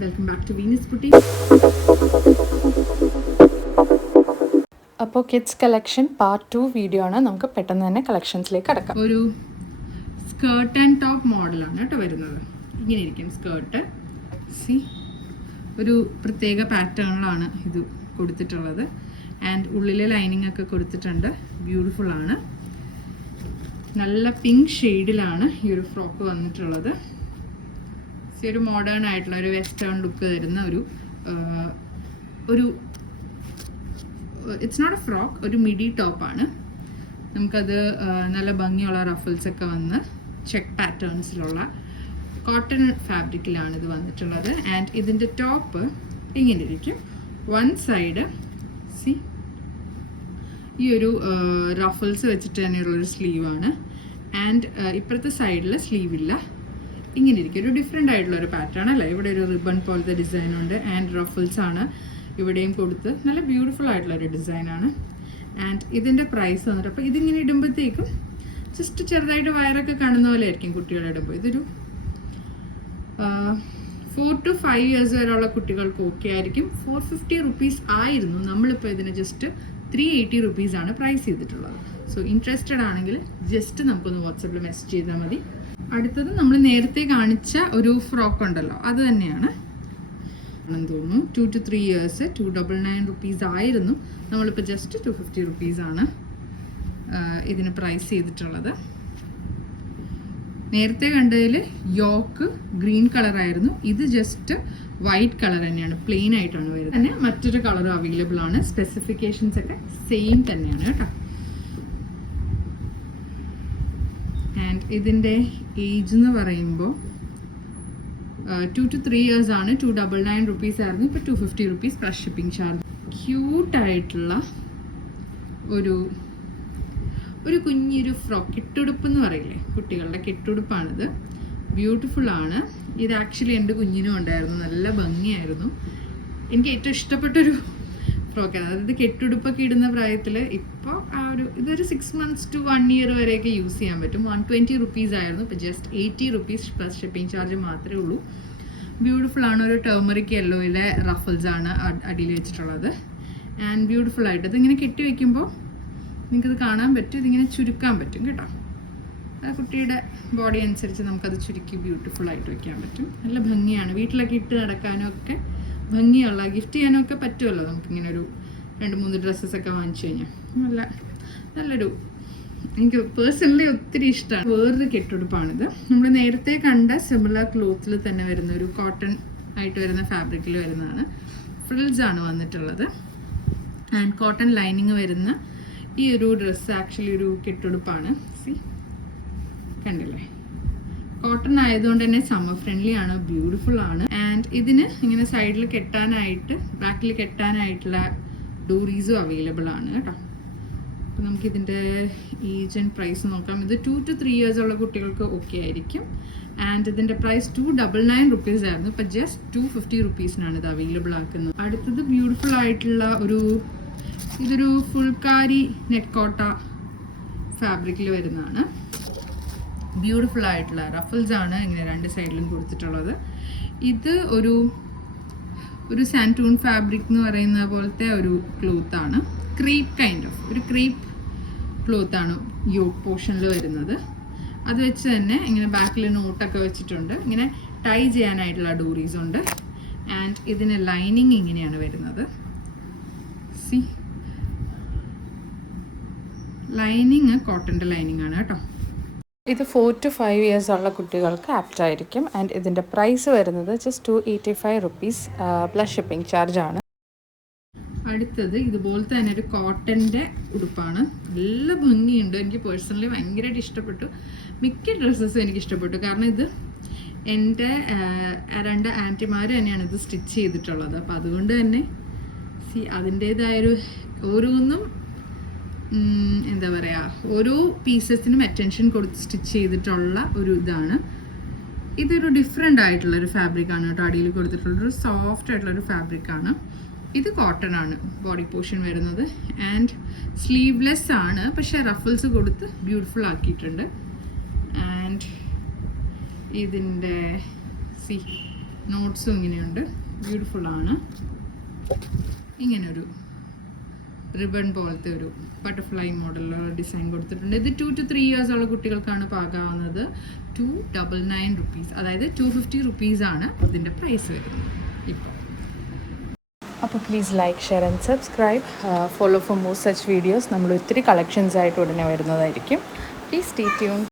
Welcome back to Venus beauty. അപ്പോൾ kids collection part 2 video ആണ്. നമുക്ക് പെട്ടെന്ന് തന്നെ കളക്ഷൻസിലേക്ക് കടക്കാം. ഒരു സ്കേർട്ട് ആൻഡ് ടോപ്പ് മോഡലാണ് കേട്ടോ വരുന്നത്. ഇങ്ങനെ ഇരിക്കും സ്കേർട്ട്. ഒരു പ്രത്യേക പാറ്റേണിലാണ് ഇത് കൊടുത്തിട്ടുള്ളത്. ആൻഡ് ഉള്ളിലെ ലൈനിങ് ഒക്കെ കൊടുത്തിട്ടുണ്ട്. ബ്യൂട്ടിഫുൾ ആണ്. നല്ല പിങ്ക് ഷെയ്ഡിലാണ് ഈ ഒരു ഫ്രോക്ക് വന്നിട്ടുള്ളത്. ഒരു മോഡേൺ ആയിട്ടുള്ള ഒരു വെസ്റ്റേൺ ലുക്ക് തരുന്ന ഒരു ഇറ്റ്സ് നോട്ട് എ ഫ്രോക്ക്, ഒരു മിഡി ടോപ്പാണ്. നമുക്കത് നല്ല ഭംഗിയുള്ള റഫിൾസ് ഒക്കെ വന്ന് ചെക്ക് പാറ്റേൺസിലുള്ള കോട്ടൺ ഫാബ്രിക്കിലാണ് ഇത് വന്നിട്ടുള്ളത്. ആൻഡ് ഇതിൻ്റെ ടോപ്പ് ഇങ്ങനെ ഇരിക്കും. വൺ സൈഡ് ഈ ഒരു റഫിൾസ് വെച്ചിട്ട് തന്നെയുള്ളൊരു സ്ലീവാണ്. ആൻഡ് ഇപ്പുറത്തെ സൈഡിൽ സ്ലീവില്ല. ഇങ്ങനെ ഇരിക്കും. ഒരു ഡിഫറെൻ്റ് ആയിട്ടുള്ള ഒരു പാറ്റേൺ അല്ലേ. ഇവിടെ ഒരു റിബൺ പോലത്തെ ഡിസൈൻ ഉണ്ട്. ആൻഡ് റഫിൾസ് ആണ് ഇവിടെയും കൊടുത്ത് നല്ല ബ്യൂട്ടിഫുൾ ആയിട്ടുള്ള ഒരു ഡിസൈനാണ്. ആൻഡ് ഇതിൻ്റെ പ്രൈസ് വന്നിട്ട് അപ്പോൾ ഇതിങ്ങനെ ഇടുമ്പോഴത്തേക്കും ജസ്റ്റ് ചെറുതായിട്ട് വയറൊക്കെ കാണുന്ന പോലെ ആയിരിക്കും കുട്ടികളെ ഇടുമ്പോൾ. ഇതൊരു 4 to 5 years വരെയുള്ള കുട്ടികൾക്ക് ഓക്കെ ആയിരിക്കും. 450 rupees ആയിരുന്നു. നമ്മളിപ്പോൾ ഇതിന് ജസ്റ്റ് 380 rupees ആണ് പ്രൈസ് ചെയ്തിട്ടുള്ളത്. സോ ഇൻട്രസ്റ്റഡ് ആണെങ്കിൽ ജസ്റ്റ് നമുക്കൊന്ന് വാട്സപ്പിൽ മെസ്സേജ് ചെയ്താൽ മതി. അടുത്തത് നമ്മൾ നേരത്തെ കാണിച്ച ഒരു ഫ്രോക്ക് ഉണ്ടല്ലോ, അത് തന്നെയാണ് ആണെന്ന് തോന്നുന്നു. 2 to 3 years 299 rupees ആയിരുന്നു. നമ്മളിപ്പോൾ ജസ്റ്റ് 250 rupees ആണ് ഇതിന് പ്രൈസ് ചെയ്തിട്ടുള്ളത്. നേരത്തെ കണ്ടതിൽ യോക്ക് ഗ്രീൻ കളറായിരുന്നു. ഇത് ജസ്റ്റ് വൈറ്റ് കളർ തന്നെയാണ്, പ്ലെയിൻ ആയിട്ടാണ് വരുന്നത്. തന്നെ മറ്റൊരു കളർ അവൈലബിൾ ആണ്. സ്പെസിഫിക്കേഷൻസ് ഒക്കെ സെയിം തന്നെയാണ് കേട്ടോ. ആൻഡ് ഇതിൻ്റെ ഏജ് എന്ന് പറയുമ്പോൾ 2 to 3 years ആണ്. 299 rupees ആയിരുന്നു. ഇപ്പോൾ 250 rupees പ്ലസ് ഷിപ്പിംഗ് ചാർജ്. ക്യൂട്ടായിട്ടുള്ള ഒരു കുഞ്ഞൊരു ഫ്രോക്ക്, കെട്ടുടുപ്പ് എന്ന് പറയില്ലേ, കുട്ടികളുടെ കെട്ടുടുപ്പാണിത്. ബ്യൂട്ടിഫുൾ ആണ്. ഇത് ആക്ച്വലി എൻ്റെ കുഞ്ഞിനും ഉണ്ടായിരുന്നു. നല്ല ഭംഗിയായിരുന്നു. എനിക്ക് ഏറ്റവും ഇഷ്ടപ്പെട്ടൊരു ഫ്രോക്കാണ്. അതായത് കെട്ടുടുപ്പൊക്കെ ഇടുന്ന പ്രായത്തിൽ ഇപ്പോൾ ഇതൊരു 6 months to 1 year വരെയൊക്കെ യൂസ് ചെയ്യാൻ പറ്റും. 120 rupees ആയിരുന്നു. ഇപ്പോൾ just 80 rupees plus shipping charge മാത്രമേ ഉള്ളൂ. ബ്യൂട്ടിഫുൾ ആണ്. ഒരു ടേമറിക് യെല്ലോയിലെ റഫിൾസ് ആണ് അടിയിൽ വെച്ചിട്ടുള്ളത്. ആൻഡ് ബ്യൂട്ടിഫുൾ ആയിട്ട് ഇതിങ്ങനെ കെട്ടി വയ്ക്കുമ്പോൾ നിങ്ങൾക്കത് കാണാൻ പറ്റും. ഇതിങ്ങനെ ചുരുക്കാൻ പറ്റും കേട്ടോ. കുട്ടിയുടെ ബോഡി അനുസരിച്ച് നമുക്കത് ചുരുക്കി ബ്യൂട്ടിഫുൾ ആയിട്ട് വയ്ക്കാൻ പറ്റും. നല്ല ഭംഗിയാണ്. വീട്ടിലൊക്കെ ഇട്ട് നടക്കാനും ഒക്കെ ഭംഗിയുള്ള, ഗിഫ്റ്റ് ചെയ്യാനും ഒക്കെ പറ്റുമല്ലോ. നമുക്കിങ്ങനെ ഒരു 2-3 ഡ്രസ്സസൊക്കെ വാങ്ങിച്ചു കഴിഞ്ഞാൽ നല്ലൊരു, എനിക്ക് പേഴ്സണലി ഒത്തിരി ഇഷ്ടമാണ്. വേറൊരു കെട്ടുടുപ്പാണിത്. നമ്മൾ നേരത്തെ കണ്ട സിമിലർ ക്ലോത്തിൽ തന്നെ വരുന്ന ഒരു കോട്ടൺ ആയിട്ട് വരുന്ന ഫാബ്രിക്കിൽ വരുന്നതാണ്. ഫ്രിൽസ് ആണ് വന്നിട്ടുള്ളത്. ആൻഡ് കോട്ടൺ ലൈനിങ് വരുന്ന ഈ ഒരു ഡ്രസ്സ് ആക്ച്വലി ഒരു കെട്ടുടുപ്പാണ്. കണ്ടില്ലേ, കോട്ടൺ ആയതുകൊണ്ട് തന്നെ സമ്മർ ഫ്രണ്ട്ലി ആണ്, ബ്യൂട്ടിഫുൾ ആണ്. ആൻഡ് ഇതിന് ഇങ്ങനെ സൈഡിൽ കെട്ടാനായിട്ട്, ബാക്കിൽ കെട്ടാനായിട്ടുള്ള ഡോറീസും അവൈലബിൾ ആണ് കേട്ടോ. അപ്പോൾ നമുക്കിതിൻ്റെ ഏജ് ആൻഡ് പ്രൈസ് നോക്കാം. ഇത് 2 to 3 years ഉള്ള കുട്ടികൾക്ക് ഓക്കെ ആയിരിക്കും. ആൻഡ് ഇതിൻ്റെ പ്രൈസ് 299 rupees ആയിരുന്നു. ഇപ്പോൾ ജസ്റ്റ് 250 rupeesനാണ് ഇത് അവൈലബിൾ ആക്കുന്നത്. അടുത്തത് ബ്യൂട്ടിഫുൾ ആയിട്ടുള്ള ഇതൊരു ഫുൾക്കാരി നെറ്റ് കോട്ട ഫാബ്രിക്കിൽ വരുന്നതാണ്. ബ്യൂട്ടിഫുൾ ആയിട്ടുള്ള റഫിൾസ് ആണ് ഇങ്ങനെ 2 സൈഡിലും കൊടുത്തിട്ടുള്ളത്. ഇത് ഒരു സാൻറ്റൂൺ ഫാബ്രിക് എന്ന് പറയുന്ന പോലത്തെ ഒരു ക്ലോത്താണ്. ക്രീപ്പ് ഒരു ക്രീപ്പ് ക്ലോത്താണ് യോക്ക് പോർഷനിൽ വരുന്നത്. അത് വെച്ച് തന്നെ ഇങ്ങനെ ബാക്കിൽ നോട്ടൊക്കെ വെച്ചിട്ടുണ്ട്. ഇങ്ങനെ ടൈ ചെയ്യാനായിട്ടുള്ള ഡോറീസ് ഉണ്ട്. ആൻഡ് ഇതിന് ലൈനിങ് ഇങ്ങനെയാണ് വരുന്നത്. ലൈനിങ് കോട്ടൻ്റെ ലൈനിങ് ആണ് കേട്ടോ. ഇത് 4 to 5 years ഉള്ള കുട്ടികൾക്ക് ആപ്റ്റ് ആയിരിക്കും. ആൻഡ് ഇതിൻ്റെ പ്രൈസ് വരുന്നത് just 285 rupees plus shipping charge ആണ്. അടുത്തത് ഇതുപോലത്തെ തന്നെ ഒരു കോട്ടൻ്റെ ഉടുപ്പാണ്. നല്ല ഭംഗിയുണ്ട്. എനിക്ക് പേഴ്സണലി ഭയങ്കരമായിട്ട് ഇഷ്ടപ്പെട്ടു. മിക്ക ഡ്രസ്സസും എനിക്ക് ഇഷ്ടപ്പെട്ടു. കാരണം ഇത് എൻ്റെ 2 ആൻറ്റിമാർ തന്നെയാണ് ഇത് സ്റ്റിച്ച് ചെയ്തിട്ടുള്ളത്. അപ്പോൾ അതുകൊണ്ട് തന്നെ അതിൻ്റേതായൊരു ഓരോന്നും എന്താ പറയുക, ഓരോ പീസസിനും അറ്റൻഷൻ കൊടുത്ത് സ്റ്റിച്ച് ചെയ്തിട്ടുള്ള ഒരു ഇതാണ്. ഇതൊരു ഡിഫറെൻ്റ് ആയിട്ടുള്ളൊരു ഫാബ്രിക്കാണ് കേട്ടോ. അടിയിൽ കൊടുത്തിട്ടുള്ളൊരു സോഫ്റ്റ് ആയിട്ടുള്ളൊരു ഫാബ്രിക്കാണ്. ഇത് കോട്ടൺ ആണ് ബോഡി പോർഷൻ വരുന്നത്. ആൻഡ് സ്ലീവ്ലെസ് ആണ്, പക്ഷേ റഫിൾസ് കൊടുത്ത് ബ്യൂട്ടിഫുൾ ആക്കിയിട്ടുണ്ട്. ആൻഡ് ഇതിൻ്റെ നോട്ട്സും ഇങ്ങനെയുണ്ട്, ബ്യൂട്ടിഫുള്ളാണ്. ഇങ്ങനൊരു റിബൺ പോലത്തെ ഒരു ബട്ടർഫ്ലൈ മോഡലുള്ള ഡിസൈൻ കൊടുത്തിട്ടുണ്ട്. ഇത് 2 to 3 years ഉള്ള കുട്ടികൾക്കാണ് പാകാവുന്നത്. 299 rupees, അതായത് 250 rupees ആണ് ഇതിൻ്റെ പ്രൈസ് വരുന്നത് ഇപ്പോൾ. അപ്പോൾ please like, share and subscribe. Follow for more such videos. നമ്മൾ ഒത്തിരി കളക്ഷൻസ് ആയിട്ട് ഉടനെ വരുന്നതായിരിക്കും. Please stay tune.